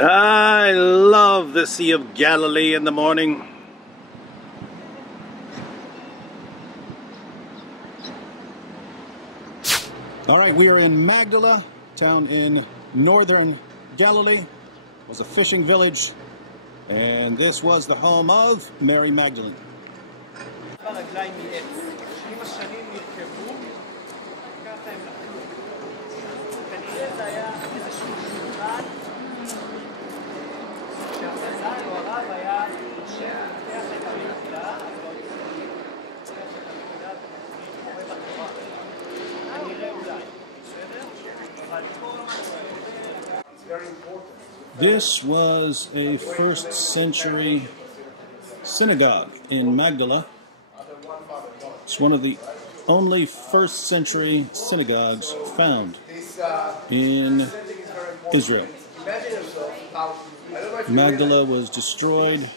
I love the Sea of Galilee in the morning. All right, we are in Magdala, town in northern Galilee. It was a fishing village, and this was the home of Mary Magdalene. This was a first century synagogue in Magdala. It's one of the only first century synagogues found in Israel. Magdala was destroyed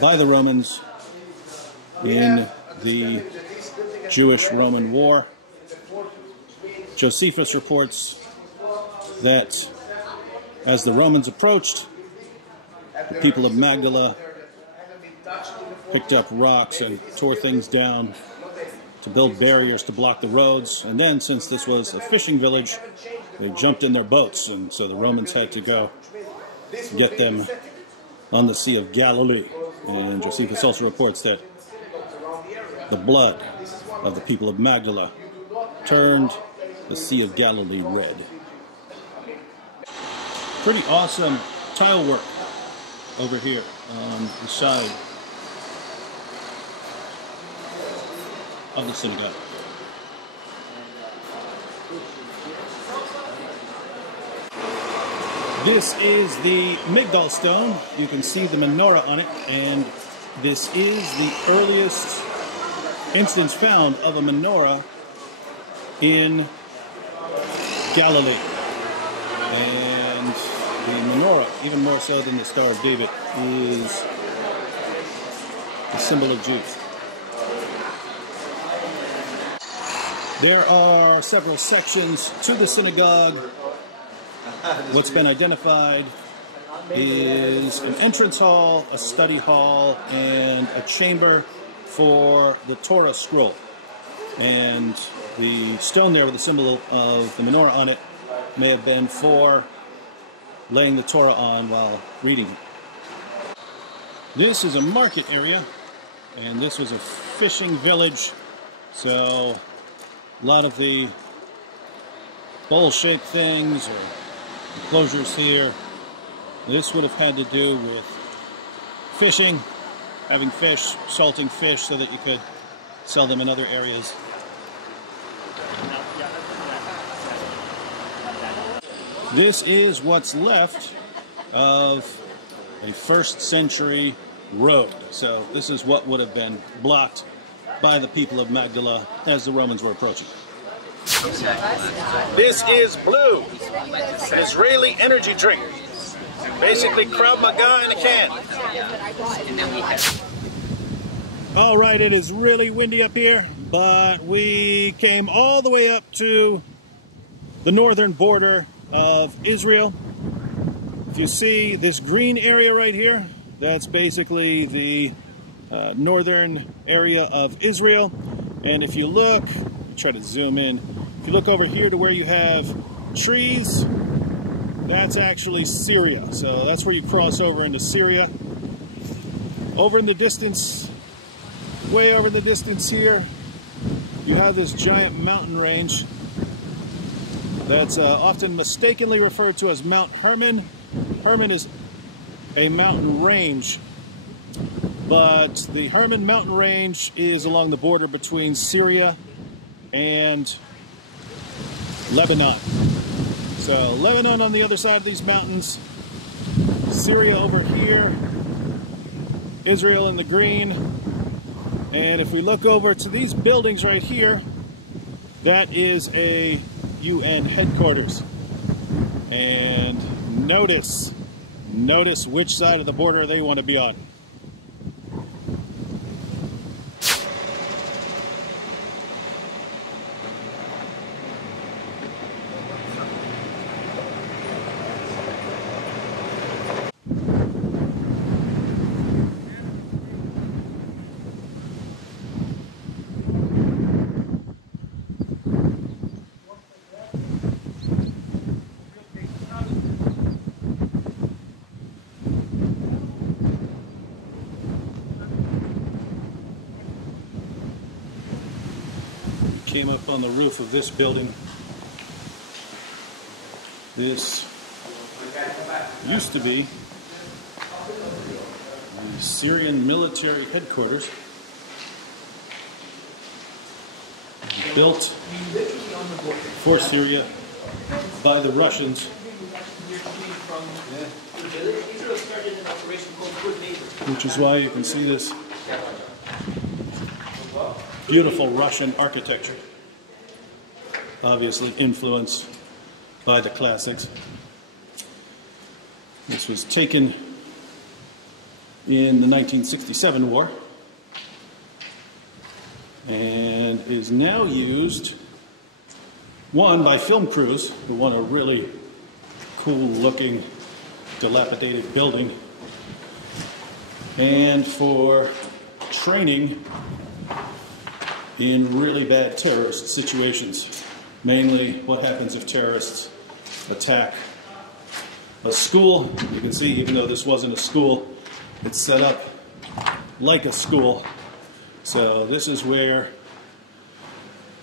by the Romans in the Jewish-Roman War. Josephus reports that as the Romans approached, the people of Magdala picked up rocks and tore things down to build barriers to block the roads. And then, since this was a fishing village, they jumped in their boats, and so the Romans had to go get them on the Sea of Galilee. And Josephus also reports that the blood of the people of Magdala turned the Sea of Galilee red. Pretty awesome tile work over here on the side of the synagogue. This is the Migdal stone. You can see the menorah on it, and this is the earliest instance found of a menorah in Galilee. And the menorah, even more so than the Star of David, is a symbol of Jews. There are several sections to the synagogue. What's been identified is an entrance hall, a study hall, and a chamber for the Torah scroll. And the stone there with the symbol of the menorah on it may have been for laying the Torah on while reading. This is a market area, and this was a fishing village, so a lot of the bowl-shaped things or enclosures here, this would have had to do with fishing, having fish, salting fish so that you could sell them in other areas. This is what's left of a first century road. So this is what would have been blocked by the people of Magdala as the Romans were approaching. This is Blue, an Israeli energy drink. Basically Krav Maga in a can. All right, it is really windy up here, but we came all the way up to the northern border of Israel. If you see this green area right here, that's basically the northern area of Israel. And if you look, try to zoom in, if you look over here to where you have trees, that's actually Syria. So that's where you cross over into Syria. Over in the distance, way over in the distance here, you have this giant mountain range that's often mistakenly referred to as Mount Hermon. Hermon is a mountain range, but the Hermon mountain range is along the border between Syria and Lebanon. So Lebanon on the other side of these mountains, Syria over here, Israel in the green. And if we look over to these buildings right here, that is a UN headquarters. And notice which side of the border they want to be on. Came up on the roof of this building. This used to be the Syrian military headquarters, built for Syria by the Russians. Which is why you can see this beautiful Russian architecture, obviously influenced by the classics. This was taken in the 1967 war and is now used, one, by film crews who want a really cool looking dilapidated building, and for training in really bad terrorist situations. Mainly what happens if terrorists attack a school. You can see, even though this wasn't a school, it's set up like a school. So this is where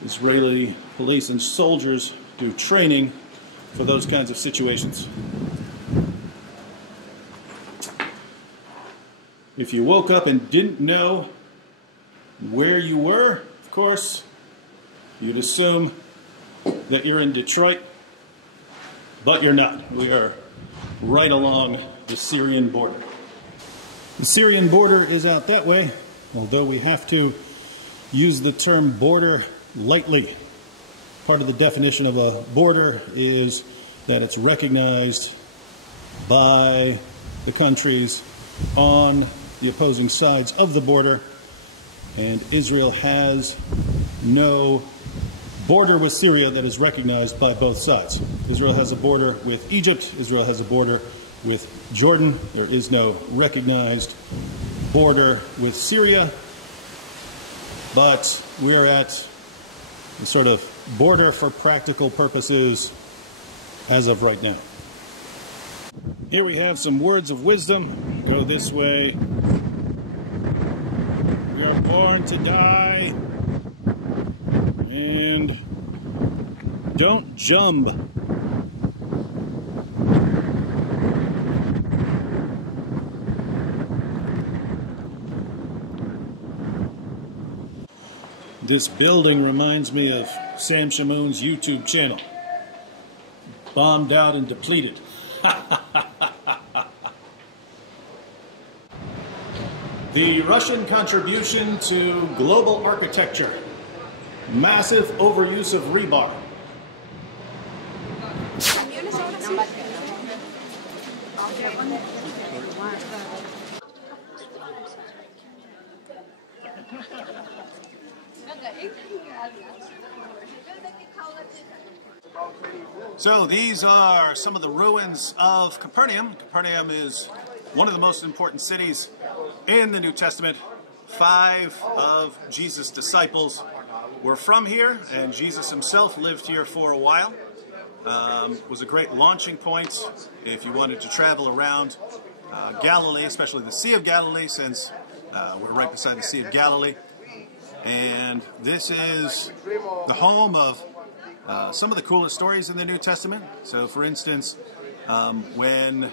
Israeli police and soldiers do training for those kinds of situations. If you woke up and didn't know where you were, of course, you'd assume that you're in Detroit, but you're not. We are right along the Syrian border. The Syrian border is out that way, although we have to use the term border lightly. Part of the definition of a border is that it's recognized by the countries on the opposing sides of the border, and Israel has no border with Syria that is recognized by both sides. Israel has a border with Egypt. Israel has a border with Jordan. There is no recognized border with Syria, but we're at the sort of border for practical purposes as of right now. Here we have some words of wisdom. Go this way. We are born to die, and don't jump. This building reminds me of Sam Shamoun's YouTube channel. Bombed out and depleted. The Russian contribution to global architecture. Massive overuse of rebar. So these are some of the ruins of Capernaum. Capernaum is one of the most important cities in the New Testament. 5 of Jesus' disciples were from here, and Jesus himself lived here for a while. Was a great launching point if you wanted to travel around Galilee, especially the Sea of Galilee, since we're right beside the Sea of Galilee. And this is the home of some of the coolest stories in the New Testament. So, for instance, when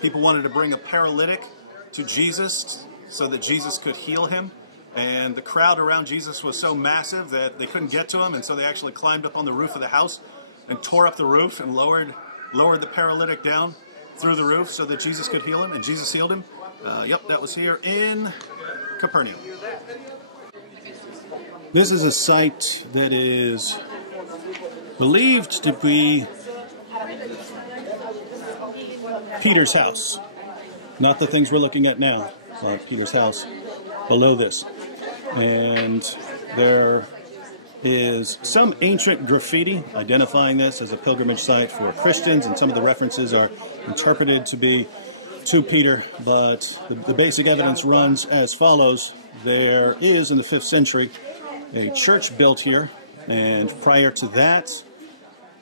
people wanted to bring a paralytic to Jesus so that Jesus could heal him, and the crowd around Jesus was so massive that they couldn't get to him, and so they actually climbed up on the roof of the house and tore up the roof and lowered the paralytic down through the roof so that Jesus could heal him, and Jesus healed him. Yep, that was here in Capernaum. This is a site that is believed to be Peter's house. Not the things we're looking at now, like Peter's house below this. And there is some ancient graffiti identifying this as a pilgrimage site for Christians, and some of the references are interpreted to be to Peter, but the basic evidence runs as follows. There is, in the 5th century, a church built here, and prior to that,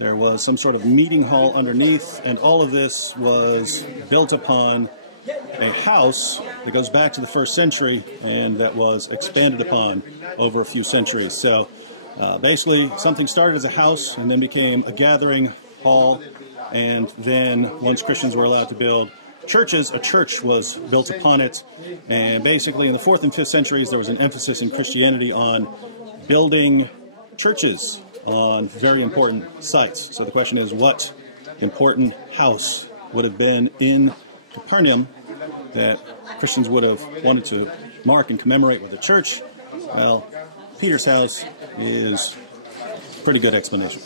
There was some sort of meeting hall underneath, and all of this was built upon a house that goes back to the 1st century and that was expanded upon over a few centuries. So basically something started as a house and then became a gathering hall, and then once Christians were allowed to build churches, a church was built upon it. And basically in the 4th and 5th centuries there was an emphasis in Christianity on building churches on very important sites. So the question is, what important house would have been in Capernaum that Christians would have wanted to mark and commemorate with a church? Well, Peter's house is a pretty good explanation.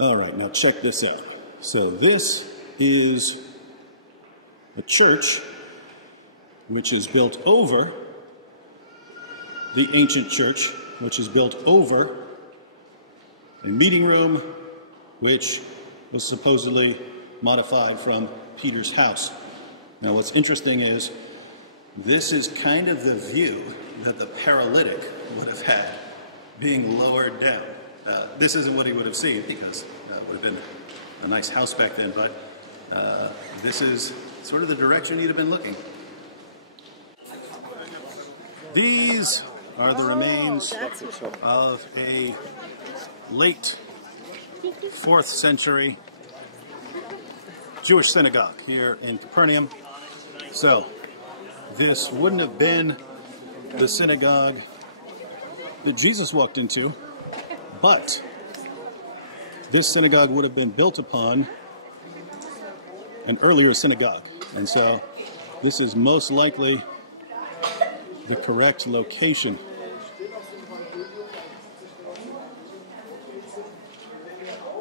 All right, now check this out. So this is a church which is built over the ancient church, which is built over a meeting room which was supposedly modified from Peter's house. Now what's interesting is this is kind of the view that the paralytic would have had being lowered down. This isn't what he would have seen, because it would have been a nice house back then, but this is sort of the direction he'd have been looking. These are the remains of a late 4th century Jewish synagogue here in Capernaum. So this wouldn't have been the synagogue that Jesus walked into, but this synagogue would have been built upon an earlier synagogue. And so this is most likely the correct location.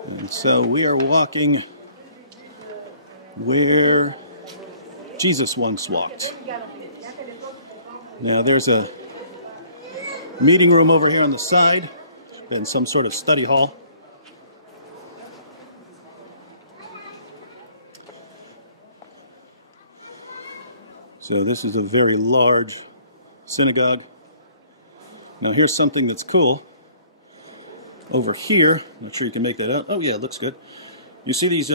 And so we are walking where Jesus once walked. Now there's a meeting room over here on the side, and some sort of study hall. So this is a very large synagogue. Now here's something that's cool. Over here, not sure you can make that out. Oh yeah, it looks good. You see these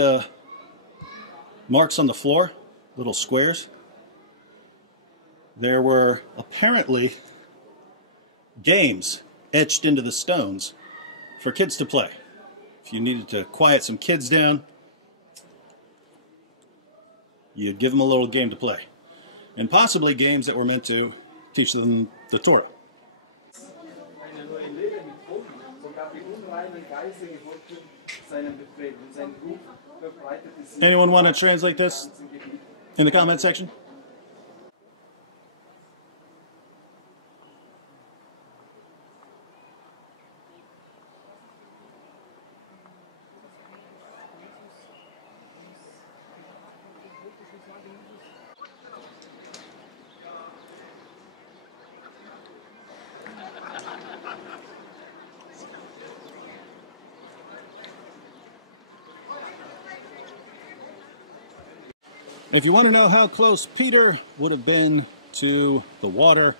marks on the floor, little squares? There were apparently games etched into the stones for kids to play. If you needed to quiet some kids down, you'd give them a little game to play. And possibly games that were meant to teach them the Torah. Anyone want to translate this in the comment section? If you want to know how close Peter would have been to the water,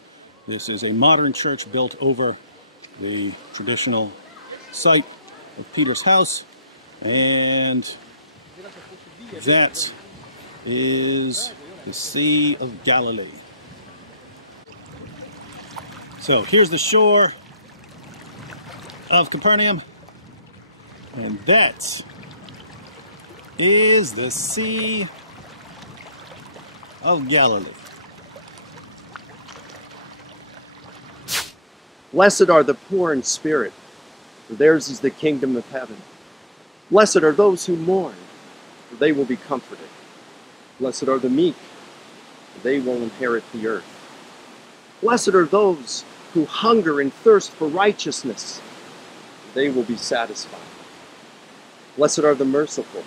this is a modern church built over the traditional site of Peter's house, and that is the Sea of Galilee. So here's the shore of Capernaum, and that is the Sea of Galilee. Blessed are the poor in spirit, for theirs is the kingdom of heaven. Blessed are those who mourn, for they will be comforted. Blessed are the meek, for they will inherit the earth. Blessed are those who hunger and thirst for righteousness, for they will be satisfied. Blessed are the merciful,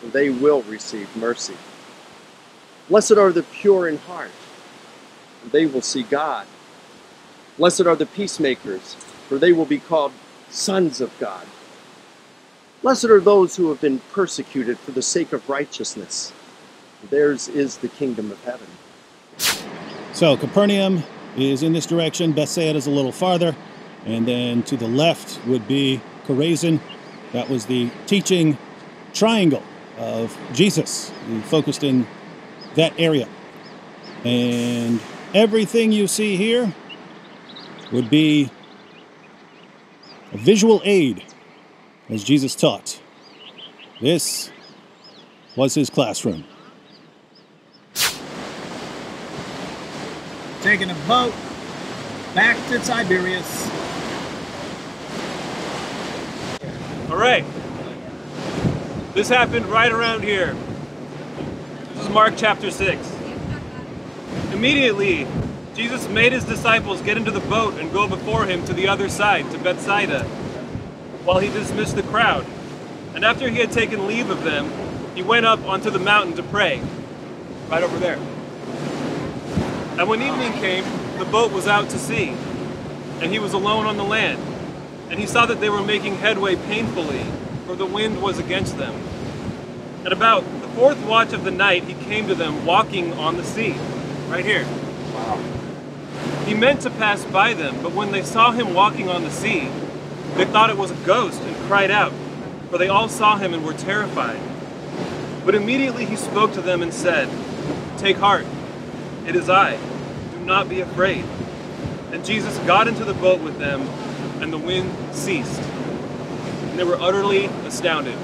for they will receive mercy. Blessed are the pure in heart, for they will see God. Blessed are the peacemakers, for they will be called sons of God. Blessed are those who have been persecuted for the sake of righteousness, for theirs is the kingdom of heaven. So Capernaum is in this direction, Bethsaida is a little farther, and then to the left would be Chorazin, That was the teaching triangle of Jesus. He focused in that area. And everything you see here would be a visual aid as Jesus taught. This was his classroom. Taking a boat back to Tiberias. All right. This happened right around here. This is Mark chapter 6. Immediately, Jesus made his disciples get into the boat and go before him to the other side, to Bethsaida, while he dismissed the crowd. And after he had taken leave of them, he went up onto the mountain to pray, right over there. And when evening came, the boat was out to sea, and he was alone on the land. And he saw that they were making headway painfully, for the wind was against them. At about the fourth watch of the night, he came to them walking on the sea, right here. Wow. He meant to pass by them, but when they saw him walking on the sea, they thought it was a ghost and cried out, for they all saw him and were terrified. But immediately he spoke to them and said, "Take heart, it is I. Do not be afraid." And Jesus got into the boat with them, and the wind ceased. And they were utterly astounded.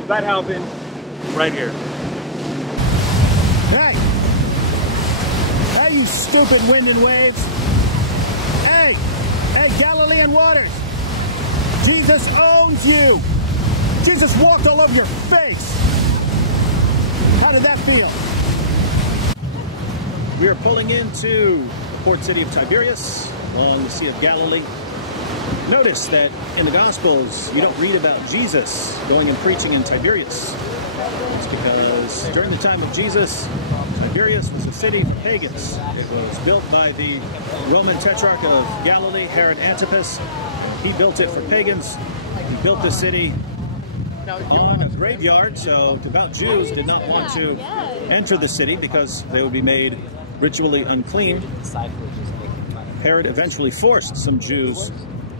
So that happened right here. Hey! Hey, you stupid wind and waves! Hey! Hey, Galilean waters! Jesus owns you! Jesus walked all over your face! How did that feel? We are pulling into the port city of Tiberias along the Sea of Galilee. Notice that in the Gospels, you don't read about Jesus going and preaching in Tiberias. It's because during the time of Jesus, Tiberias was a city for pagans. It was built by the Roman Tetrarch of Galilee, Herod Antipas. He built it for pagans. He built the city on a graveyard, so devout Jews did not want to enter the city because they would be made ritually unclean. Herod eventually forced some Jews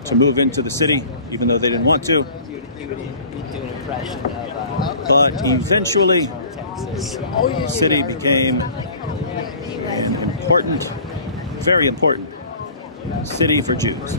to move into the city, even though they didn't want to. But eventually, the city became an important, very important city for Jews.